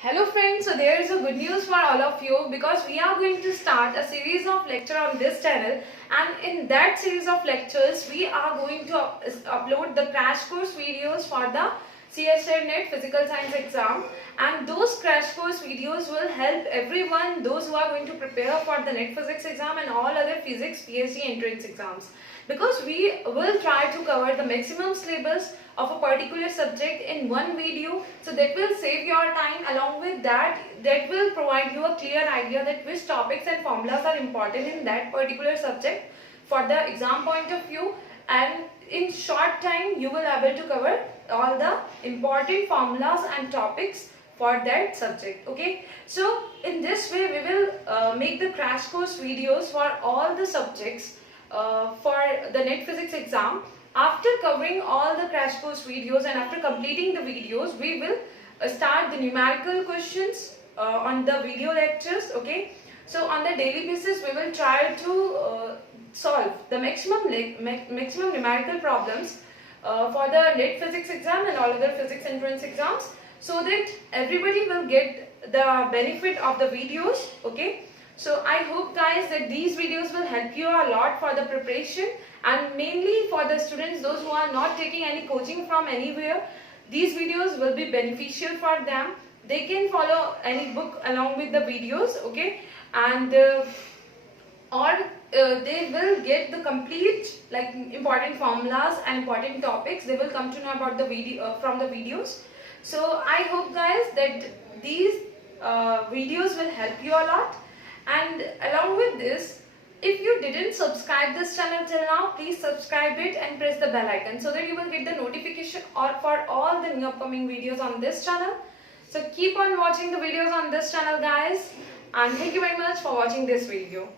Hello friends, so there is a good news for all of you because we are going to start a series of lecture on this channel, and in that series of lectures we are going to upload the crash course videos for the Csir Net Physical Science exam, and those crash course videos will help everyone, those who are going to prepare for the Net Physics exam and all other physics PhD entrance exams, because we will try to cover the maximum syllabus of a particular subject in one video, so that will save your time. Along with that will provide you a clear idea that which topics and formulas are important in that particular subject for the exam point of view, and in short time you will able to cover all the important formulas and topics for that subject. Okay, so in this way we will make the crash course videos for all the subjects for the Net Physics exam. After covering all the crash course videos and after completing the videos, we will start the numerical questions on the video lectures. Okay, so on the daily basis we will try to solve the maximum numerical problems for the Net Physics exam and all other physics entrance exams, so that everybody will get the benefit of the videos. Okay, so I hope guys that these videos will help you a lot for the preparation, and mainly for the students those who are not taking any coaching from anywhere. These videos will be beneficial for them. They can follow any book along with the videos. Okay, and they will get the complete like important formulas and important topics. They will come to know about the video from the videos. So I hope guys that these videos will help you a lot. And along with this, if you didn't subscribe this channel till now, please subscribe it and press the bell icon so that you will get the notification for all the new upcoming videos on this channel. So keep on watching the videos on this channel guys, and thank you very much for watching this video.